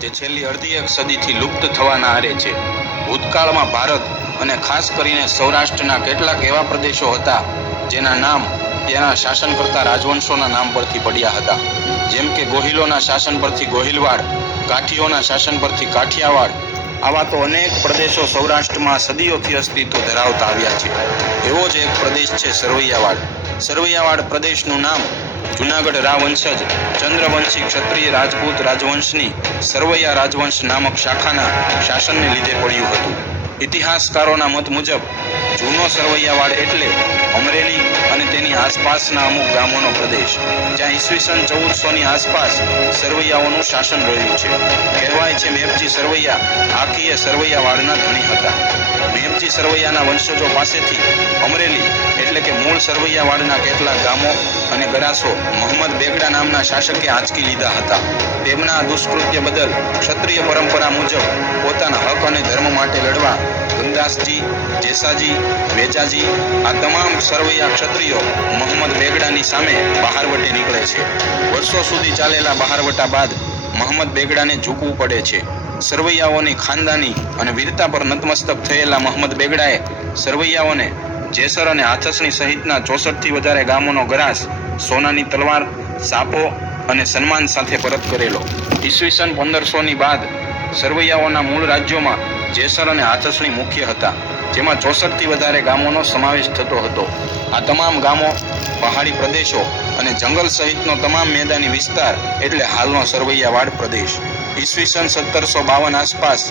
જે છેલ્લી અડધી એક સદીથી લુપ્ત થવાના આરે છે. ભૂતકાળમાં ભારત અને ખાસ કરીને સૌરાષ્ટ્રના કેટલાક એવા પ્રદેશો હતા જેના નામ ત્યાંના શાસન કરતા રાજવંશોના નામ પરથી પડ્યા હતા. જેમ કે ગોહિલોના શાસન પરથી ગોહિલવાડ, કાઠીઓના શાસન પરથી કાઠિયાવાડ, આવા તો અનેક પ્રદેશો સૌરાષ્ટ્રમાં સદીઓથી અસ્તિત્વ ધરાવતા આવ્યા છે. એવો જ એક પ્રદેશ છે સરવૈયાવાડ. સરવૈયાવાડ પ્રદેશનું નામ જુનાગઢ રાવંશજ ચંદ્રવંશી ક્ષત્રિય રાજપૂત રાજવંશની સરવૈયા રાજવંશ નામક શાખાના શાસનને લીધે પડ્યું હતું. ઇતિહાસકારોના મત મુજબ જૂનો સરવૈયાવાડ એટલે અમરેલી અને તેની આસપાસના અમુક ગામોનો પ્રદેશ, જ્યાં ઈસવીસન ચૌદસોની આસપાસ સરવૈયાઓનું શાસન રહ્યું છે. કહેવાય છે મેપજી સરવૈયા આખીએ સરવૈયાવાડના ધણી હતા. મેપજી સરવૈયાના વંશજો પાસેથી અમરેલી એટલે કે મૂળ સરવૈયાવાડના કેટલાક ગામો અને ગરાસો મોહમ્મદ બેગડા નામના શાસકે આંચકી લીધા હતા. તેમના દુષ્કૃત્ય બદલ ક્ષત્રિય પરંપરા મુજબ પોતાના હક અને ધર્મ માટે લડવા ગંગાસજી, જેસાજી વેચાજી, આ તમામ સરવૈયા ક્ષત્રિયો મોહમ્મદ બેગડાની સામે બહારવટે નીકળે છે. વર્ષો સુધી ચાલેલા બહારવટા બાદ મોહમ્મદ બેગડાને ઝૂકવું પડે છે. સરવૈયાઓની ખાનદાની અને વીરતા પર નતમસ્તક થયેલા મોહમ્મદ બેગડાએ સરવૈયાઓને જેસર અને હાથસની સહિતના ચોસઠથી વધારે ગામોનો ગ્રાસ, સોનાની તલવાર, સાપો અને સન્માન સાથે પરત કરેલો. ઈસવીસન પંદરસોની બાદ સરવૈયાઓના મૂળ રાજ્યોમાં જેસર અને હાથસણી મુખ્ય હતા. જેમાં ચોસઠથી વધારે ગામોનો સમાવેશ થતો હતો. આ તમામ ગામો પહાડી પ્રદેશો અને જંગલ સહિતનો તમામ મેદાની વિસ્તાર એટલે હાલનો સરવૈયાવાડ પ્રદેશ. ઈસવીસન સત્તરસો બાવન આસપાસ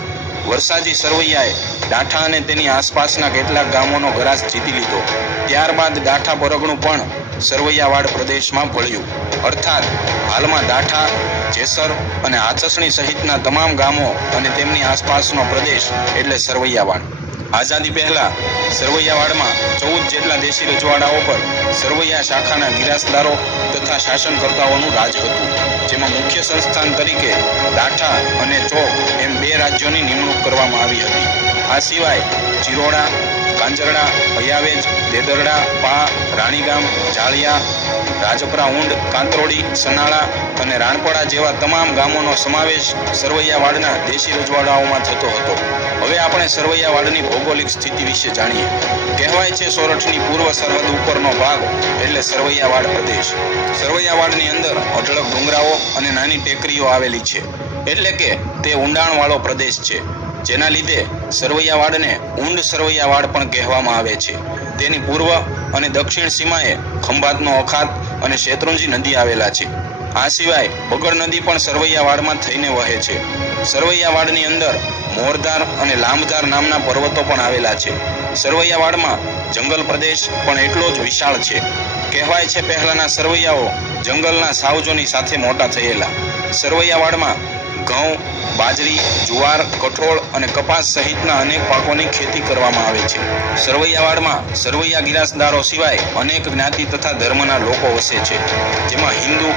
વરસાદી સરવૈયાએ ડાઠા અને તેની આસપાસના કેટલાક ગામોનો ગરાસ જીતી લીધો. ત્યારબાદ ડાઠા બરગણું પણ સરવૈયાવાડ પ્રદેશમાં ભળ્યું. અર્થાત, હાલમાં દાઠા જેસર અને આચસણી સહિતના તમામ ગામો અને તેમની આસપાસનો પ્રદેશ એટલે સરવૈયાવાડ. આઝાદી પહેલાં સરવૈયાવાડમાં ચૌદ જેટલા દેશી રજવાડાઓ પર સરવૈયા શાખાના ગિરાસદારો તથા શાસનકર્તાઓનું રાજ હતું, જેમાં મુખ્ય સંસ્થાન તરીકે દાઠા અને ચોક એમ બે રાજ્યોની નિમણૂક કરવામાં આવી હતી. આ સિવાય ચિરોડા કાંજરડા ભૈયાવેજ, દેદરડા, પા, રાણીગામ જાળિયા રાજપરા ઊંડ, કાંતરોડી, સનાળા અને રાણપડા જેવા તમામ ગામોનો સમાવેશ સરવૈયાવાડના દેશી રજવાડાઓમાં થતો હતો. હવે આપણે સરવૈયાવાડની ભૌગોલિક સ્થિતિ વિશે જાણીએ. કહેવાય છે સોરઠની પૂર્વ સરહદ ઉપરનો ભાગ એટલે સરવૈયાવાડ પ્રદેશ. સરવૈયાવાડની અંદર અઢળક ડુંગરાઓ અને નાની ટેકરીઓ આવેલી છે. એટલે કે તે ઊંડાણવાળો પ્રદેશ છે. જેના લીધે સરવૈયાવાડને ઊંડ સરવૈયાવાડ પણ કહેવામાં આવે છે. તેની પૂર્વ અને દક્ષિણ સીમાએ ખંભાતનો અખાત અને શેત્રુંજી નદી આવેલા છે. આ સિવાય બગડ નદી પણ સરવૈયાવાડમાં થઈને વહે છે. સરવૈયાવાડની અંદર મોરધાર અને લાંબધાર નામના પર્વતો પણ આવેલા છે. સરવૈયાવાડમાં જંગલ પ્રદેશ પણ એટલો જ વિશાળ છે. કહેવાય છે પહેલાના સરવૈયાઓ જંગલના સાવજોની સાથે મોટા થયેલા. સરવૈયાવાડમાં ઘઉં, બાજરી, જુવાર, કઠોળ અને કપાસ સહિતના અનેક પાકોની ખેતી કરવામાં આવે છે. સરવૈયાવાડમાં સરવૈયા ગિરાસદારો સિવાય અનેક જ્ઞાતિ તથા ધર્મના લોકો વસે છે, જેમાં હિન્દુ,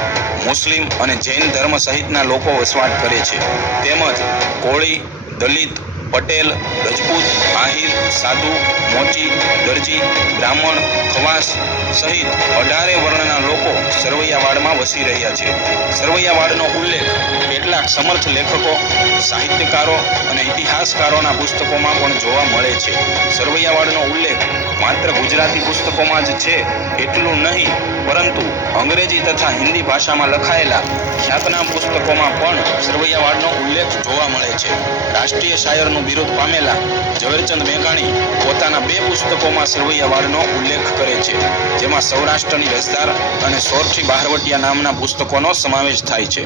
મુસ્લિમ અને જૈન ધર્મ સહિતના લોકો વસવાટ કરે છે. તેમજ કોળી, દલિત, પટેલ, રજપૂત, આહિર, સાધુ, મોચી, દરજી, બ્રાહ્મણ, ખવાસ સહિત અઢારે વર્ણના લોકો સરવૈયાવાડમાં વસી રહ્યા છે. સરવૈયાવાડનો ઉલ્લેખ કેટલાક સમર્થ લેખકો, સાહિત્યકારો અને ઇતિહાસકારોના પુસ્તકોમાં પણ જોવા મળે છે. સરવૈયાવાડનો ઉલ્લેખ માત્ર ગુજરાતી પુસ્તકોમાં જ છે, એટલું નહીં, પરંતુ અંગ્રેજી તથા હિન્દી ભાષામાં લખાયેલા ખ્યાતનામ પુસ્તકોમાં પણ સરવૈયાવાડનો ઉલ્લેખ જોવા મળે છે. રાષ્ટ્રીય શાયરનું બિરુદ પામેલા ઝવેરચંદ મેઘાણી પોતાના બે પુસ્તકોમાં સરવૈયાવાડનો ઉલ્લેખ કરે છે, જેમાં સૌરાષ્ટ્રની રસદાર અને સોરઠી બહારવટિયા નામના પુસ્તકોનો સમાવેશ થાય છે.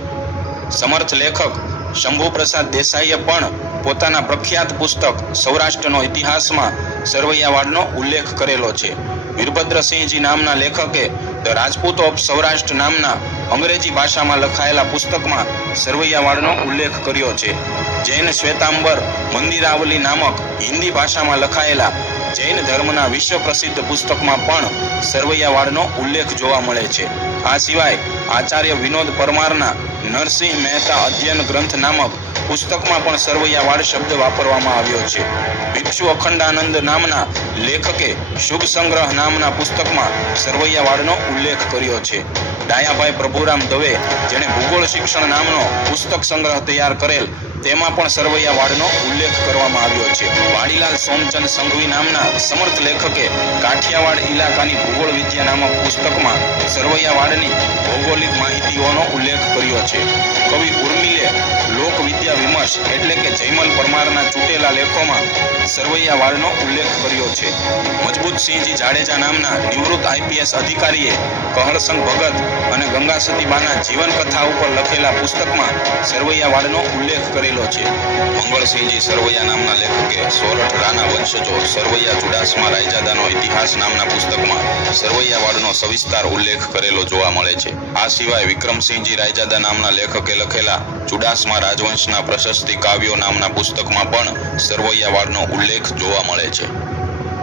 સમર્થ લેખક શંભુપ્રસાદ દેસાઈએ પણ પોતાના પ્રખ્યાત પુસ્તક સૌરાષ્ટ્રનો ઇતિહાસમાં સરવૈયાવાડનો ઉલ્લેખ કરેલો છે. વીરભદ્રસિંહજી નામના લેખકે ધ રાજપૂત ઓફ સૌરાષ્ટ્ર નામના અંગ્રેજી ભાષામાં લખાયેલા પુસ્તકમાં સરવૈયાવાડનો ઉલ્લેખ કર્યો છે. જૈન શ્વેતાંબર મંદિરાવલી નામક હિન્દી ભાષામાં લખાયેલા જૈન ધર્મના વિશ્વ પ્રસિદ્ધ પુસ્તકમાં પણ સરવૈયાવાડનો ઉલ્લેખ જોવા મળે છે. આ સિવાય આચાર્ય વિનોદ પરમારના નરસિંહ મહેતા અધ્યયન ગ્રંથ નામક પુસ્તકમાં પણ સરવૈયાવાડ શબ્દ વાપરવામાં આવ્યો છે. ભિક્ષુ અખંડાનંદ નામના લેખકે શુભ સંગ્રહ નામના પુસ્તકમાં સરવૈયાવાડનો ઉલ્લેખ કર્યો છે. ડાયાભાઈ પ્રભુરામ દવે, જેણે ભૂગોળ શિક્ષણ નામનો પુસ્તક સંગ્રહ તૈયાર કરેલ તેમાં પણ સરવૈયા વાડનો ઉલ્લેખ કરવામાં આવ્યો છે. વાડીલાલ સોમચંદ સંઘવી નામના સમર્થ લેખકે કાઠિયાવાડ ઇલાકાની ભૂગોળ વિદ્યા નામક પુસ્તકમાં સરવૈયાવાડની ભૌગોલિક માહિતીઓનો ઉલ્લેખ કર્યો છે. કવિ ઉર્મિલે લોક વિદ્યા વિમર્શ એટલે કે જયમલ પરમારના ચૂંટેલા લેખોમાં સરવૈયા વાડનો ઉલ્લેખ કર્યો છે. મજબૂત સિંહજી જાડેજા નામના નિવૃત્ત આઈપીએસ અધિકારીએ કહળસંગ ભગત અને ગંગા સતીબાના જીવનકથા ઉપર લખેલા પુસ્તકમાં સરવૈયા વાડનો ઉલ્લેખ કરેલો છે. મંગળસિંહજી સરવૈયા નામના લેખકે સોરઠ રાના વંશજો સરવૈયા ચુડાસમા રાયજાદાનો ઇતિહાસ નામના પુસ્તકમાં સરવૈયાવાડનો સવિસ્તાર ઉલ્લેખ કરેલો જોવા મળે છે. આ સિવાય વિક્રમસિંહજી રાયજાદા નામના લેખકે લખેલા ચુડાસમા રાજવંશના પ્રશસ્તિ કાવ્યો નામના પુસ્તકમાં પણ સરવૈયાવાડનો ઉલ્લેખ જોવા મળે છે.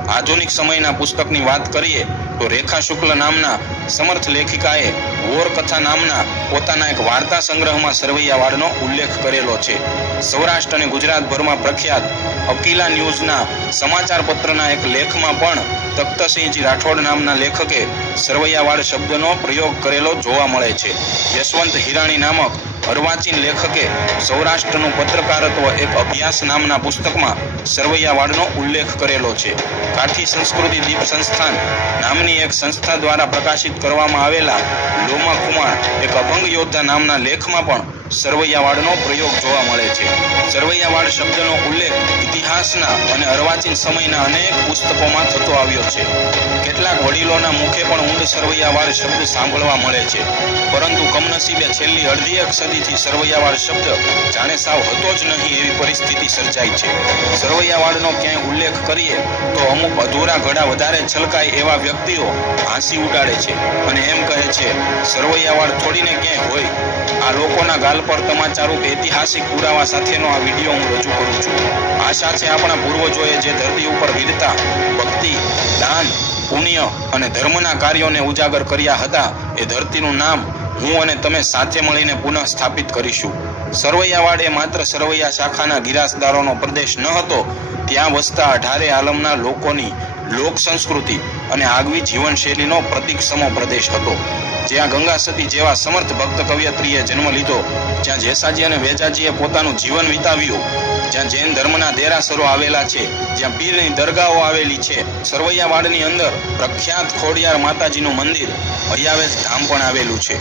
આધુનિક સમયના પુસ્તકની વાત કરીએ તો રેખા શુક્લ નામના સમર્થ લેખિકાએ વોર કથા નામના પોતાના એક વાર્તા સંગ્રહમાં સરવૈયાવાડનો ઉલ્લેખ કરેલો છે. સૌરાષ્ટ્ર અને ગુજરાતભરમાં પ્રખ્યાત અકીલા ન્યૂઝના સમાચાર પત્રના એક લેખમાં પણ તખ્તસિંહજી રાઠોડ નામના લેખકે સરવૈયાવાડ શબ્દનો પ્રયોગ કરેલો જોવા મળે છે. યશવંત હિરાણી નામક અર્વાચીન લેખકે સૌરાષ્ટ્રનું પત્રકારત્વ એક અભ્યાસ નામના પુસ્તકમાં સરવૈયાવાડનો ઉલ્લેખ કરેલો છે. કાઠી સંસ્કૃતિ દીપ સંસ્થાન નામની એક સંસ્થા દ્વારા પ્રકાશિત કરવામાં આવેલા લોમા કુમાર એક અભંગ યોદ્ધા નામના લેખમાં પણ સરવૈયાવાડનો પ્રયોગ જોવા મળે છે. સરવૈયાવાડ શબ્દનો ઉલ્લેખ ઇતિહાસના અને અર્વાચીન સમયના અનેક પુસ્તકોમાં થતો આવ્યો છે. કેટલાક વડીલોના મુખે પણ ઊંડ સરવૈયાવાડ શબ્દ સાંભળવા મળે છે. પરંતુ કમનસીબે છેલ્લી અડધી એક સદીથી સરવૈયાવાડ શબ્દ જાણે સાવ હતો જ નહીં એવી પરિસ્થિતિ સર્જાઈ છે. સરવૈયાવાડનો ક્યાંય ઉલ્લેખ કરીએ તો અમુક અધૂરા ઘડા વધારે છલકાય એવા વ્યક્તિઓ હાંસી ઉડાડે છે અને એમ કહે છે, સરવૈયાવાડ થોડીને ક્યાંય હોય. આ લોકોના ગાલ પર તમાચારૂપ ઐતિહાસિક પુરાવા સાથેનો આ વીડિયો હું રજૂ કરું છું. આશા છે આપણા પૂર્વજોએ જે ધરતી ઉપર વીરતા, ભક્તિ, દાન, પુણ્ય અને ધર્મના કાર્યોને ઉજાગર કર્યા હતા, એ ધરતીનું નામ હું અને તમે સાથે મળીને પુનઃ સ્થાપિત કરીશું. સરવૈયાવાડ એ માત્ર સરવૈયા શાખાના ગિરાસદારોનો પ્રદેશ ન હતો, ત્યાં વસતા અઢારે આલમના લોકોની લોક સંસ્કૃતિ અને આગવી જીવનશૈલીનો પ્રતિકસમો પ્રદેશ હતો. જ્યાં ગંગા સતી જેવા સમર્થ ભક્ત કવિયત્રીએ જન્મ લીધો, જ્યાં જેસાજી અને વેજાજીએ પોતાનું જીવન વિતાવ્યું, જ્યાં જૈન ધર્મના દેરાસરો આવેલા છે, જ્યાં પીરની દરગાહો આવેલી છે, સરવૈયાવાડની અંદર પ્રખ્યાત ખોડિયાર માતાજીનું મંદિર હૈયાવેશ ધામ પણ આવેલું છે.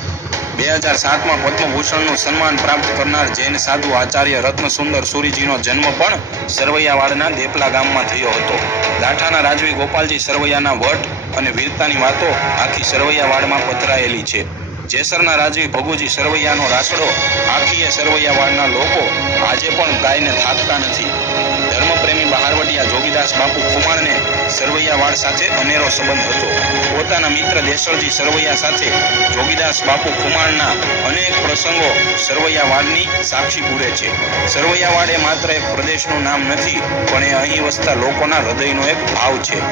બે હજાર સાતમાં પદ્મભૂષણનું સન્માન પ્રાપ્ત કરનાર જૈન સાધુ આચાર્ય રત્નસુંદર સુરીજીનો જન્મ પણ સરવૈયાવાડના દેપલા ગામમાં થયો હતો. લાઠાના રાજવી ગોપાલજી સરવૈયાના વટ અને વીરતાની વાતો આખી સરવૈયાવાડમાં પથરાયેલી છે. જેસરના રાજવી ભગુજી સરવૈયાનો રાસડો આખીએ સરવૈયાવાડના લોકો આજે પણ ગાયને થાકતા નથી. ધર્મપ્રેમી બહારવટિયા જોગીદાસ બાપુ ખુમાણને સરવૈયાવાડ સાથે અનેરો સંબંધ હતો. પોતાના મિત્ર દેસળજી સરવૈયા સાથે જોગીદાસ બાપુ ખુમાણના અનેક પ્રસંગો સરવૈયાવાડની સાક્ષી પૂરે છે. સરવૈયાવાડ એ માત્ર એક પ્રદેશનું નામ નથી, પણ એ અહીં વસતા લોકોના હૃદયનો એક ભાવ છે.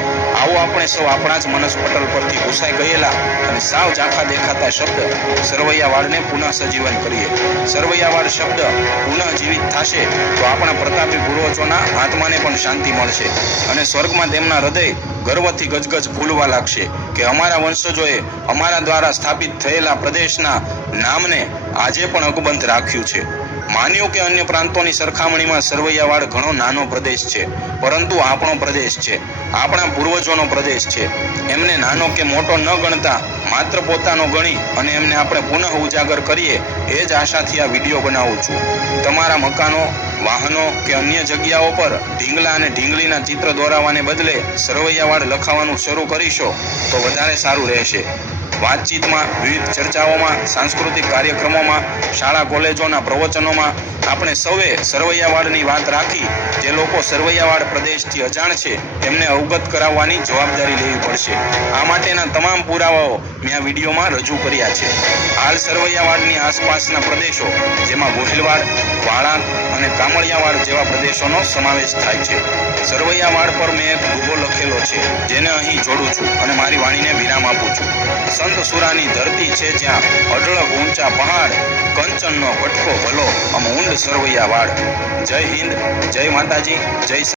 આવો આપણે સૌ આપણા જ મનસ પટલ પરથી ઘૂસાઈ ગયેલા અને સાવ ઝાંખા દેખાતા શબ્દ સરવૈયાવાડને પુનઃ સજીવન કરીએ. સરવૈયાવાડ શબ્દ પુનઃ જીવિત થશે તો આપણા પ્રતાપી પૂર્વજોના આત્માને પણ શાંતિ મળશે. અને સ્વર્ગમાં તેમના હૃદય ગર્વથી ગજગજ ફૂલવા લાગશે કે અમારા વંશજોએ અમારા દ્વારા સ્થાપિત થયેલા પ્રદેશના નામને આજે પણ અકબંધ રાખ્યું છે. માન્યું કે અન્ય પ્રાંતોની સરખામણીમાં સરવૈયાવાડ ઘણો નાનો પ્રદેશ છે, પરંતુ આપણો પ્રદેશ છે, આપણા પૂર્વજોનો પ્રદેશ છે. એમને નાનો કે મોટો ન ગણતા, માત્ર પોતાનો ગણી અને એમને આપણે પુનઃ ઉજાગર કરીએ, એ જ આશાથી આ વીડિયો બનાવું છું. તમારા મકાનો, વાહનો કે અન્ય જગ્યાઓ પર ઢીંગલા અને ઢીંગલીના ચિત્ર દોરાવાને બદલે સરવૈયાવાડ લખાવાનું શરૂ કરીશો, તો વધારે સારું રહેશે. વાતચીતમાં, વિવિધ ચર્ચાઓમાં, સાંસ્કૃતિક કાર્યક્રમોમાં, શાળા કોલેજોના પ્રવચનોમાં આપણે સૌએ સરવૈયાવાડની વાત રાખી, જે લોકો સરવૈયાવાડ પ્રદેશથી અજાણ છે, તેમને અવગત કરાવવાની જવાબદારી લેવી પડશે. આ માટેના તમામ પુરાવાઓ મેં આ વિડીયોમાં રજૂ કર્યા છે. હાલ સરવૈયાવાડની આસપાસના પ્રદેશો, જેમાં ગોહિલવાડ વાળાંક અને કામળિયાવાડ જેવા પ્રદેશોનો સમાવેશ થાય છે. સરવૈયાવાડ પર મેં એક દુબો લખેલો છે, જેને અહીં જોડું છું અને મારી વાણીને વિરામ આપું છું. સંત ધરતી છે જ્યાં અઢળક ઊંચા પહાડ, કંચનનો કટકો ભલો, આમ ઊંડ સરવૈયા વાડ. જય હિન્દ, જય માતાજી, જય